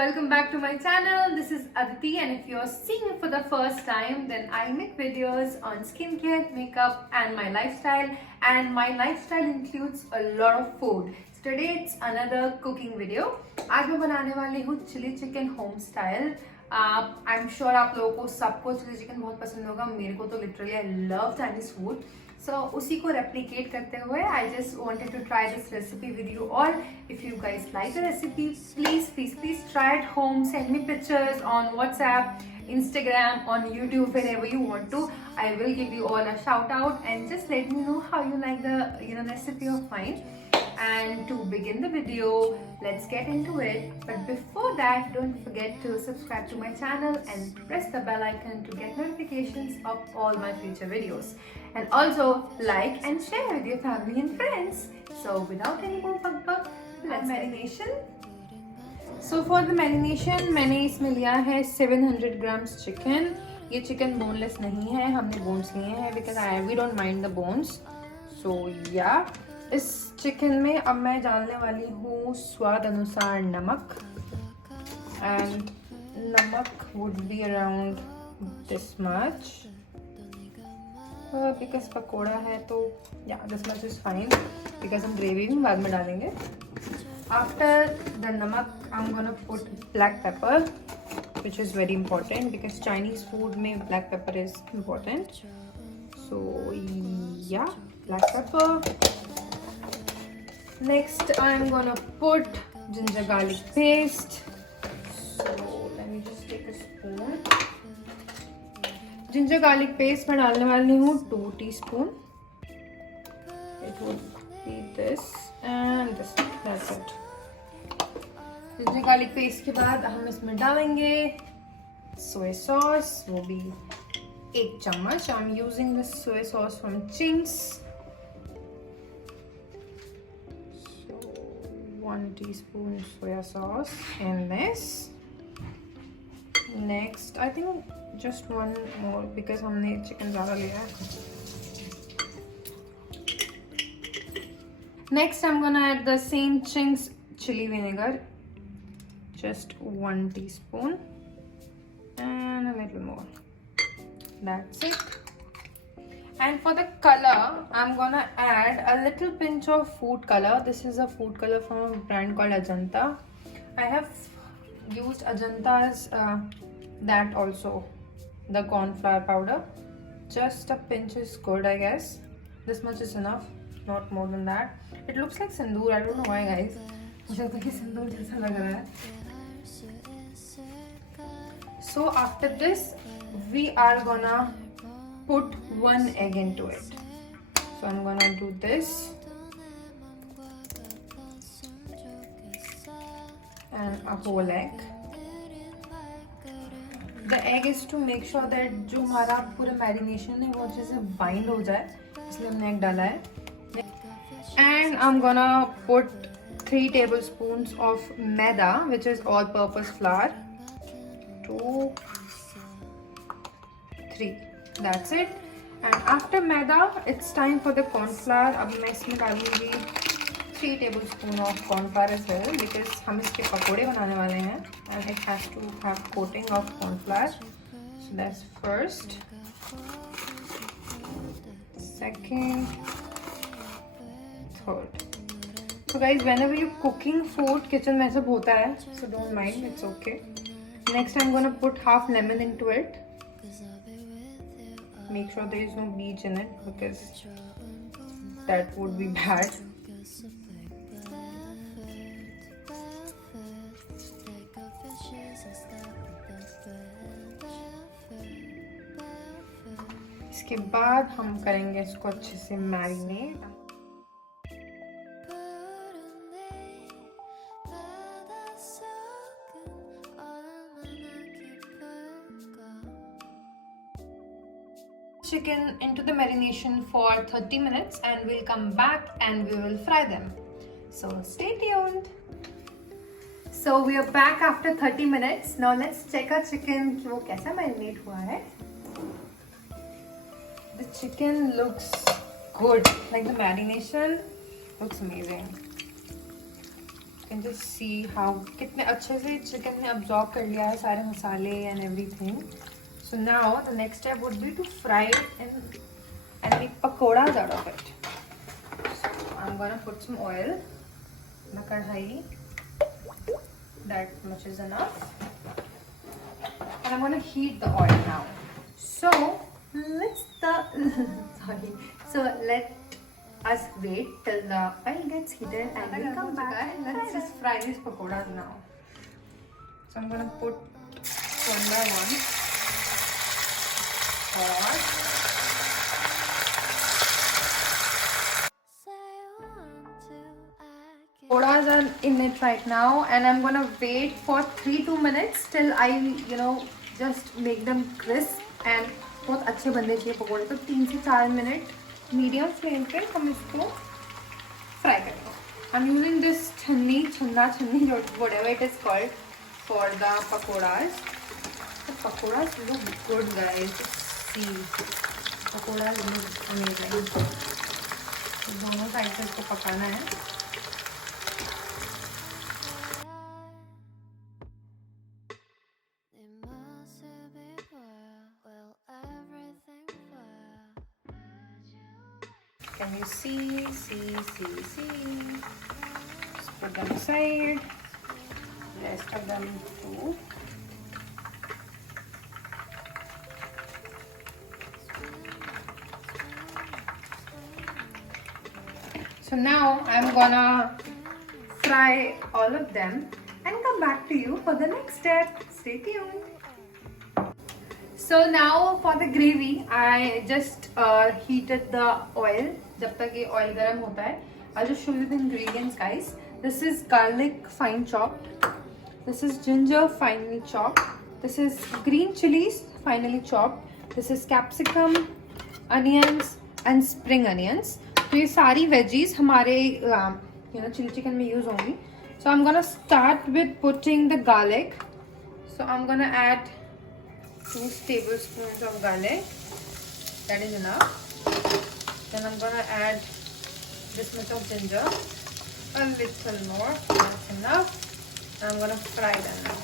welcome back to my channel. This is Aditi, and if you're seeing me for the first time, then I make videos on skincare, makeup and my lifestyle, and my lifestyle includes a lot of food. So today it's another cooking video. आज मैं बनाने वाली हूँ chilli chicken home style. I am sure आप लोगों को सबको chilli chicken बहुत पसंद होगा. मेरे को तो literally I love Chinese food. So उसी को replicate करते हुए I just wanted to try this recipe with you all. If you guys like the recipe, please try at home. Send me pictures on WhatsApp, Instagram, on YouTube, wherever you want to. I will give you all a shout out and just let me know how you like the recipe of mine. And to begin the video, let's get into it. But before that, don't forget to subscribe to my channel and press the bell icon to get notifications of all my future videos. And also like and share with your family and friends. So without any more bug, let's marination. So for the marination, मैंने इसमें लिया है 700 grams chicken. ये chicken boneless नहीं है, हमने bones लिए हैं because we don't mind the bones. So yeah. इस चिकन में अब मैं डालने वाली हूँ स्वाद अनुसार नमक. एंड नमक would be around this much because pakora है तो या this much is fine because हम ग्रेवी भी बाद में डालेंगे. आफ्टर द नमक I am gonna put black paper which is very important because Chinese food में ब्लैक पेपर इज इम्पॉर्टेंट. सो या black pepper. Next, I'm gonna put ginger garlic paste. So let me just take a spoon. Ginger garlic paste मैं डालने वाली हूँ 2 teaspoon. It would be this and this. That's it. Ginger garlic paste के बाद हम इसमें डालेंगे soy sauce. वो भी 1 चम्मच. I'm using this soy sauce from Ching's. 1 teaspoon soya sauce in this. Next, I think just one more because हमने chicken ज़्यादा लिया है. Next, I'm gonna add the same Ching's chili vinegar, just 1 teaspoon, and a little more. That's it. And for the color, I'm gonna add a little pinch of food color. This is a food color from a brand called Ajanta. I have used Ajanta's that also, the corn flour powder. Just a pinch is good, I guess. This much is enough, not more than that. It looks like sindoor. I don't know why, guys. मुझे लगता है कि सिंदूर जैसा लग रहा है. So after this, we are gonna put 1 egg into it. So I'm gonna do this and a whole egg. The egg is to make sure that जो हमारा पूरा marination है वो अच्छे से bind हो जाए, इसलिए हमने egg डाला है. And I'm gonna put 3 tablespoons of maida, which is all-purpose flour. 2, 3. That's it. And after maida, it's time for the corn flour. अब मैं इसमें डालूंगी 3 tablespoons of corn flour as well because हम इसके पकोड़े बनाने वाले हैं and it has to have coating of corn flour. So that's first. Second. Third. So guys, whenever you cooking food, kitchen में सब होता है, so don't mind, it's okay. Next, I'm gonna put half lemon into it. Make sure there is no bleach in it because that would be bad. इसके बाद हम करेंगे इसको अच्छे से marinate. Chicken into the marination for 30 minutes and we'll come back and we will fry them. So stay tuned. So we are back after 30 minutes. Now let's check our chicken कि वो कैसा marinate हुआ है. The chicken looks good. Like the marination looks amazing. can just see how कितने अच्छे से chicken ने absorb कर लिया है सारे मसाले and everything. So now the next step would be to fry it and make pakoras out of it. So I'm gonna put some oil in the kadhai. That much is enough. And I'm gonna heat the oil now. So let's sorry. So let us wait till the oil gets heated and we'll come back. Let's just fry these pakoras now. So I'm gonna put one by one. Pakoras are in it right now, and I'm gonna wait for 3-2 minutes till I just make them crisp and बहुत अच्छे बनने चाहिए पकोड़े. तो 3 से 4 minute medium flame पे हम इसको फ्राई करेंगे. I'm using this छन्नी whatever it is called for the pakoras. The pakoras look good, guys. See, pakoras look amazing. तो दोनों साइड से इसको पकाना है. Can you see? Just put them aside. Rest of them too. So now I'm gonna fry all of them and come back to you for the next step. Stay tuned. So now for the gravy, I just heated the oil. जब तक ये oil गर्म होता है, I'll just show you the ingredients, guys. This is garlic fine chopped. This is ginger finely chopped. This is green chilies finely chopped. This is capsicum, onions and spring onions. तो ये सारी veggies हमारे chili chicken में use होंगी. So I'm gonna start with putting the garlic. So I'm gonna add 2 tablespoons of garlic. That is enough. Then I'm gonna add this much of ginger, a little more. That's enough. And I'm gonna fry them now.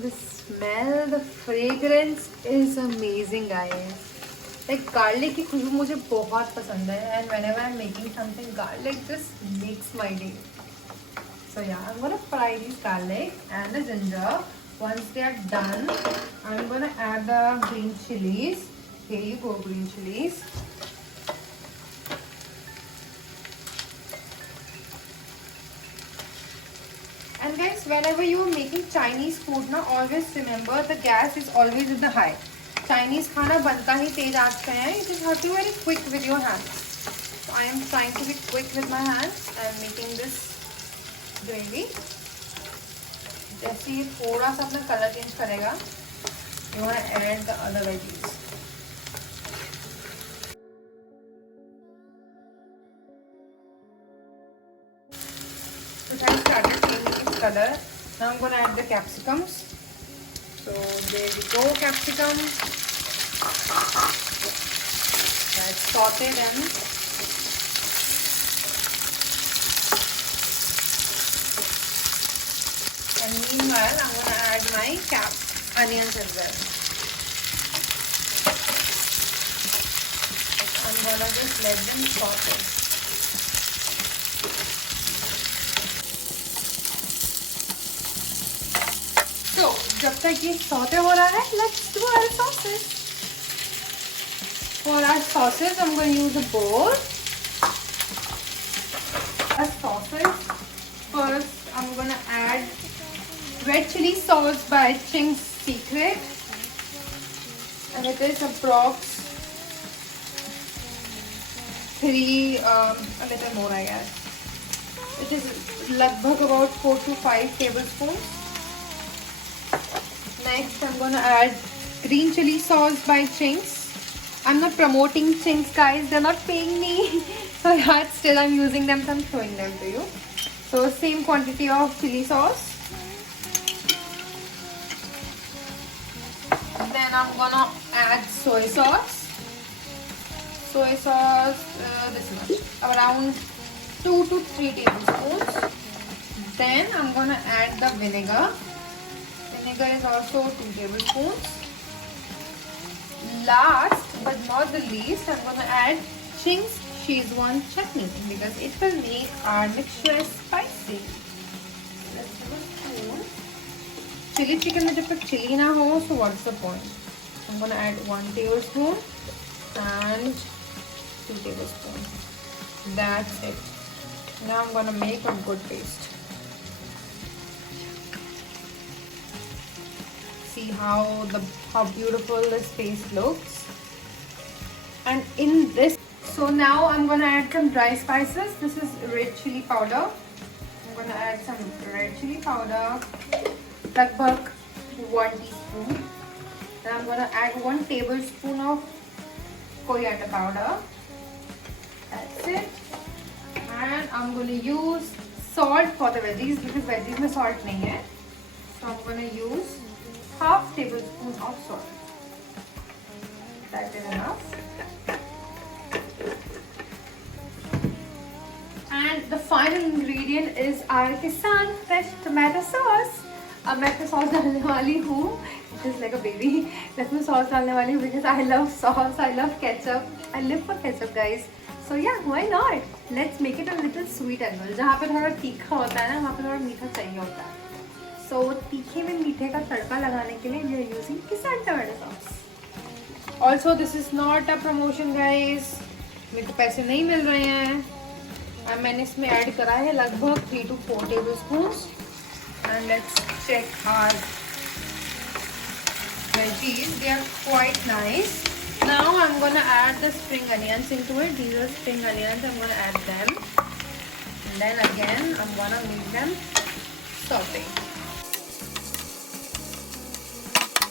The smell, the fragrance is amazing, guys. Like garlic की खुशबू मुझे बहुत पसंद है, and whenever I'm making something, garlic just makes my day. So yeah, I'm gonna fry these garlic and the ginger. Once they are done, I'm gonna add the green chilies. Here you go, green chilies. And guys, whenever you are making Chinese food, now always remember the gas is always at the high. Chinese खाना बनता ही तेज आंच पे है. You just have to be very quick with your hands. So I am trying to be quick with my hands and making this gravy. जैसे ये थोड़ा सा अपना कलर चेंज करेगा, you want to add the other veggies. So I started changing its color. Now I'm going to add the capsicums. So there we go, capsicum. Let's saute them. And meanwhile, I'm going to add my onions as well. I'm going to just let them saute. So, जब तक ये saute हो रहा है, let's do our sauces. For our sauces, I'm going to use a bowl. Our sauces, first I'm going to add red chili sauce by Ching's Secret, and it is approx 3, a little more I guess. It is lagbhag about 4 to 5 tablespoons. Next I'm going to add green chili sauce by Ching's. I'm not promoting Ching's, guys, they're not paying me. So yeah, still I'm using them, so I'm showing them to you. So same quantity of chili sauce. Then I'm gonna add soy sauce. soy sauce, this much, around 2 to 3 tablespoons. Then I'm gonna add the vinegar. Vinegar is also 2 tablespoons. Last but not the least, I'm gonna add Ching's Szechuan chutney because it will make our mixture spicy. Let's give a spoon. Chili chicken में जब तक chili ना हो, so what's the point? I'm gonna add 1 tablespoon and 2 tablespoons. That's it. Now I'm gonna make a good paste. See how beautiful this paste looks. And in this, so now I'm gonna add some dry spices. This is red chili powder. I'm gonna add some red chili powder, लगभग 1 teaspoon. Then I'm gonna add 1 tablespoon of coriander powder. That's it. And I'm gonna use salt for the veggies because veggies में salt नहीं है. So I'm gonna use half tablespoon of salt. That is enough. And the final ingredient is our Kisan fresh tomato sauce. अब मैं तो sauce डालने वाली हूँ. Just like a baby. Let me sauce डालने वाली हूँ because I love sauce. I love ketchup. I live for ketchup, guys. So yeah, why not? Let's make it a little sweet as well. जहाँ पे थोड़ा तीखा होता है ना, वहाँ पे थोड़ा मीठा चाहिए होता है. So तीखे में मीठे का तड़का लगाने के लिए we are using Kisan tomato sauce. Also, this is not a promotion, guys. मेरे को पैसे नहीं मिल रहे हैं. मैंने इसमें ऐड करा है लगभग 3 to 4 tablespoons. And let's check our veggies. They are quite nice. Now I'm gonna add the spring onions into it. These are spring onions. I'm gonna add them. And then again, I'm gonna make them saute.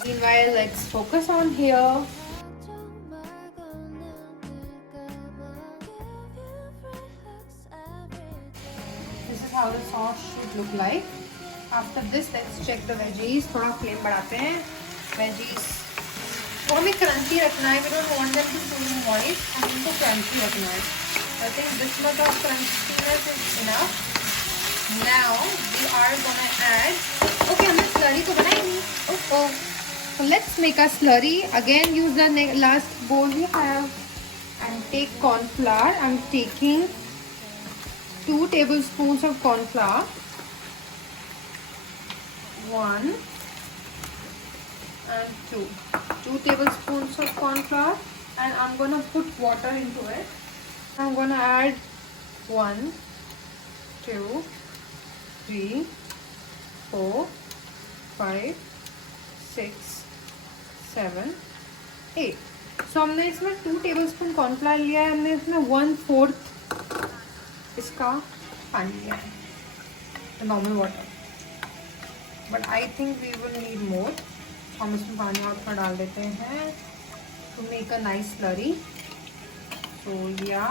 Meanwhile, let's focus on here. This is how the sauce should look like. After this, let's check the veggies. थोड़ा flame बढ़ाते हैं. Veggies को हमें crunchy रखना है. We don't want them to too moist. हम इनको crunchy रखना है. I think this much of crunchiness is enough. Now we are gonna add. Okay, हमने slurry तो बनाई नहीं. Oh. So let's make a slurry. Again, use the last bowl we have and take corn flour. I'm taking 2 tablespoons of corn flour. 1 and 2. 2 tablespoons of corn flour, and I'm gonna put water into it. I'm gonna add 1, 2, 3, 4, 5, 6, 7, 8. So हमने इसमें 2 tablespoon cornflour लिया है. हमने इसमें 1/4 इसका पानी लिया है, normal water. But I think we will need more. हम इसमें पानी और थोड़ा डाल देते हैं to make a nice slurry. So yeah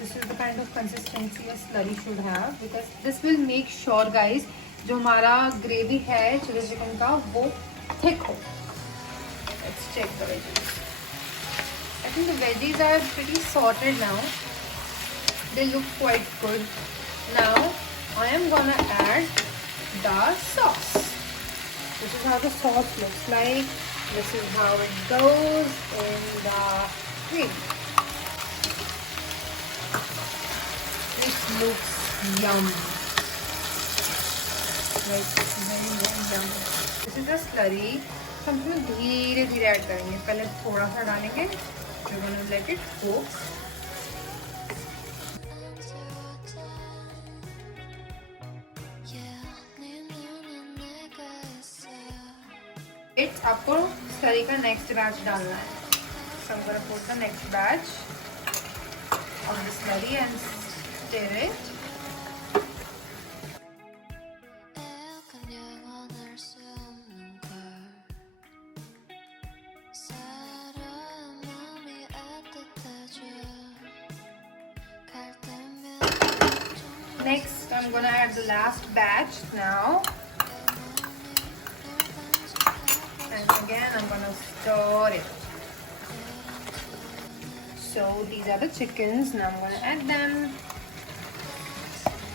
this is the kind of consistency a slurry should have because this will make sure guys जो हमारा ग्रेवी है चिली चिकन का वो थिक हो. Let's check the veggies. I think the veggies are pretty sorted now. They look quite good. Now I am gonna add the sauce. This is how the sauce looks like. This is how it goes in the gravy. This looks yum. Like very yummy. This is the slurry. हम इसमें धीरे धीरे add करेंगे. पहले थोड़ा सा डालेंगे. We're gonna let it cook. आपको स्लरी का नेक्स्ट बैच डालना है. So I'm gonna put the next batch of the slurry and stir it. Next, I'm gonna add the last batch now. And again, I'm gonna stir it. So these are the chickens. Now I'm gonna add them.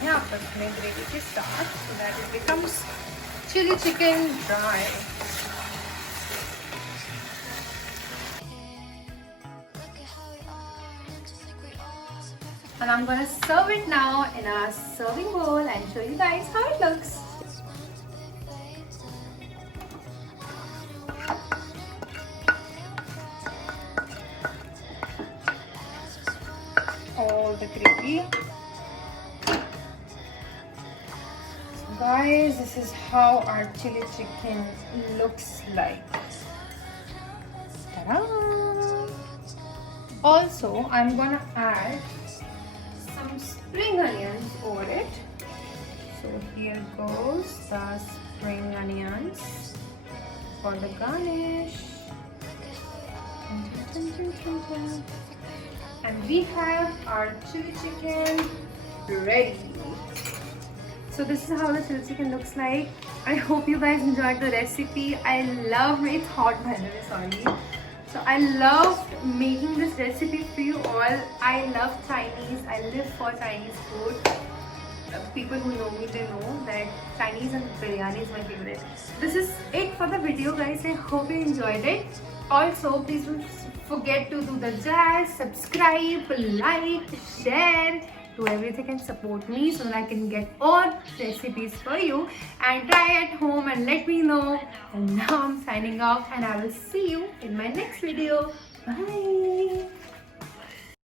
Yeah, but make gravy to start so that it becomes chili chicken dry. And I'm gonna serve it now in a serving bowl and show you guys how it looks. All the gravy. So guys, this is how our chili chicken looks like. Ta-da! Also, I'm gonna add some spring onions over it. So here goes the spring onions for the garnish. And we have our chili chicken ready. So this is how the chili chicken looks like. I hope you guys enjoyed the recipe. I love it hot, by the way, sorry. So I loved making this recipe for you all. I love Chinese. I live for Chinese food. People who know me, they know that Chinese and biryani is my favorite. This is it for the video, guys. I hope you enjoyed it. Also, please don't forget to do the jazz, subscribe, like, share, do everything and support me so that I can get all recipes for you and try at home and let me know. And now I'm signing off and I will see you in my next video. Bye.